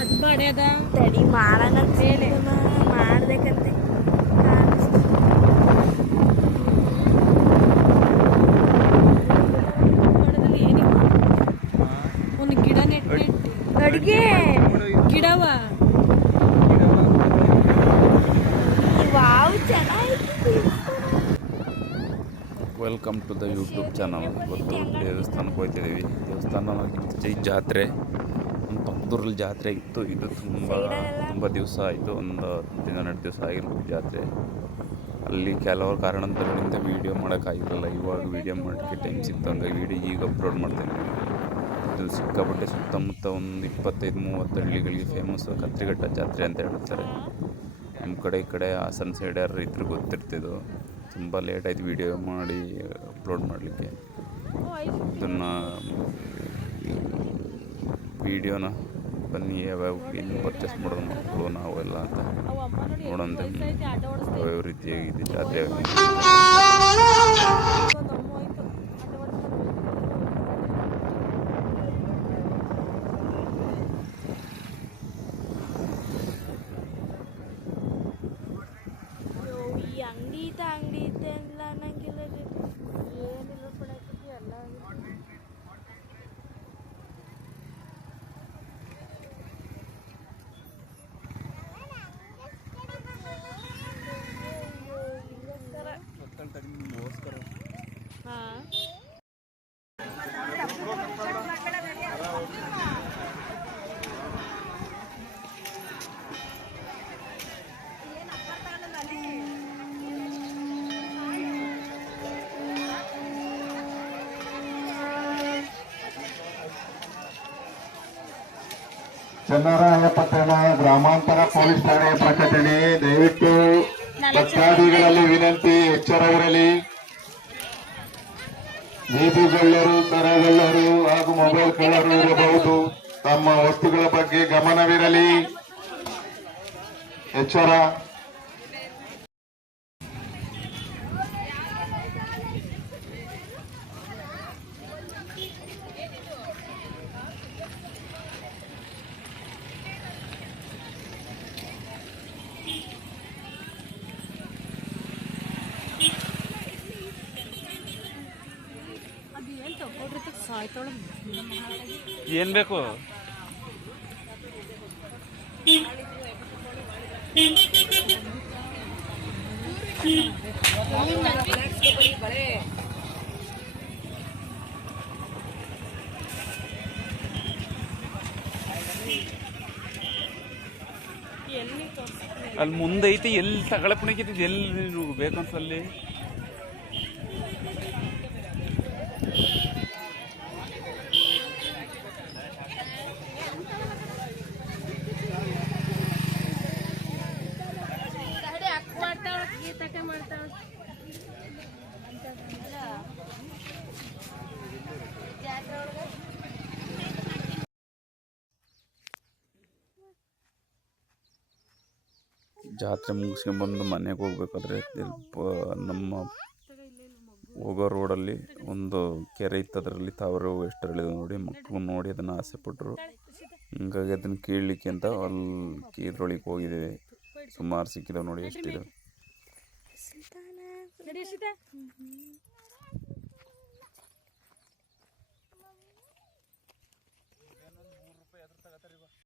ಅದು ಬಡ್ಯದ ತಡಿ ಮಾಡೋಣ. ಮಾಡ್ಬೇಕಂತೆ welcome to the YouTube channel ಇವತ್ತು ದೇವಸ್ಥಾನಕ್ಕೆ ಹೋಗ್ತಿದ್ದೀವಿ. ದೇವಸ್ಥಾನ ಜೈ ಜಾತ್ರೆ. ನಮ್ಮ ಪಕ್ಕದೂರಲ್ಲಿ ಜಾತ್ರೆ ಇತ್ತು. ಇದು ತುಂಬ ತುಂಬ ದಿವಸ ಆಯಿತು. ಒಂದು ಹತ್ತು ಹನ್ನೆರಡು ದಿವಸ ಆಗಿರ್ಬೋದು ಜಾತ್ರೆ. ಅಲ್ಲಿ ಕೆಲವರು ಕಾರಣಾಂತರಗಳಿಂದ ವೀಡಿಯೋ ಮಾಡೋಕ್ಕಾಗಿರಲ್ಲ ಇವಾಗ ವೀಡಿಯೋ ಮಾಡೋಕ್ಕೆ ಟೈಮ್ ಸಿಕ್ತು ಹಂಗಾಗಿ ವೀಡಿಯೋ ಈಗ ಅಪ್ಲೋಡ್ ಮಾಡ್ತೇನೆ. ಇದು ಸಿಕ್ಕಾಪಟ್ಟೆ ಸುತ್ತಮುತ್ತ ಒಂದು ಇಪ್ಪತ್ತೈದು, ಮೂವತ್ತು ಹಳ್ಳಿಗಳಿಗೆ ಫೇಮಸ್ ಕತ್ರಿಘಟ್ಟ ಜಾತ್ರೆ ಅಂತ ಹೇಳ್ತಾರೆ. ನಮ್ಮ ಕಡೆ ಈ ಕಡೆ ಹಾಸನ ಸೈಡ್ ಯಾರು ರೈತರು ಗೊತ್ತಿರ್ತಿದ್ದು? ತುಂಬ ಲೇಟ್ ಆಯ್ತು ವೀಡಿಯೋ ಮಾಡಿ ಅಪ್ಲೋಡ್ ಮಾಡಲಿಕ್ಕೆ. ಇದನ್ನು ವೀಡಿಯೋನ ಬನ್ನಿ, ಯಾವ್ಯಾವ ಏನು ಪರ್ಚೇಸ್ ಮಾಡೋದು ಮಕ್ಕಳು ನಾವು ಎಲ್ಲ ಅಂತ. ನೋಡೋಣ ಯಾವ್ಯಾವ ರೀತಿಯಾಗಿದೆ ಜಾತ್ರೆ ಈ ಅಂಗಡಿ ಚನ್ನರಾಯಪಟ್ಟಣ ಗ್ರಾಮಾಂತರ ಪೊಲೀಸ್ ಠಾಣೆಯ ಪ್ರಕಟಣೆ. ದಯವಿಟ್ಟು ಭಕ್ತಾದಿಗಳಲ್ಲಿ ವಿನಂತಿ, ಎಚ್ಚರವಿರಲಿ. ಬೀದಿಗಳ್ಳರು, ಕರಗಳ್ಳರು ಹಾಗೂ ಮೊಬೈಲ್ ಕಳ್ಳರು ಇರಬಹುದು. ತಮ್ಮ ವಸ್ತುಗಳ ಬಗ್ಗೆ ಗಮನವಿರಲಿ. ಎಚ್ಚರ ಅದು ಏನು ತಗೊಳ್ರಿ ಸಾಯ್ತಾಳ ಏನು ಬೇಕು? ಅಲ್ಲಿ ಮುಂದೆ ಐತಿ ಎಲ್ಲಿ ತಗಳ ಪುಣಿಕಿತ್ತು ಎಲ್ಲಿ ಬೇಕನ್ಸಲ್ಲಿ ಜಾತ್ರೆ ಮುಗಿಸ್ಕೊಂಬಂದು ಮನೆಗೆ ಹೋಗ್ಬೇಕಾದ್ರೆ ನಮ್ಮ ಹೋಗೋ ರೋಡಲ್ಲಿ ಒಂದು ಕೆರೆ ಇತ್ತು ಅದರಲ್ಲಿ ತಾವರೆ ಹೂವು ಎಷ್ಟು ಹೇಳಿದ್ರು ನೋಡಿ ಮಕ್ಕಳು ನೋಡಿ ಅದನ್ನು ಆಸೆ ಪಟ್ಟರು ಹಿಂಗಾಗಿ ಅದನ್ನು ಕೀಳಲಿಕ್ಕೆ ಅಂತ ಅಲ್ಲಿ ಇದ್ರೊಳಗೆ ಹೋಗಿದ್ದೇವೆ ಸುಮಾರು ಸಿಕ್ಕಿದಾವೆ ನೋಡಿ ಎಷ್ಟಿದೆ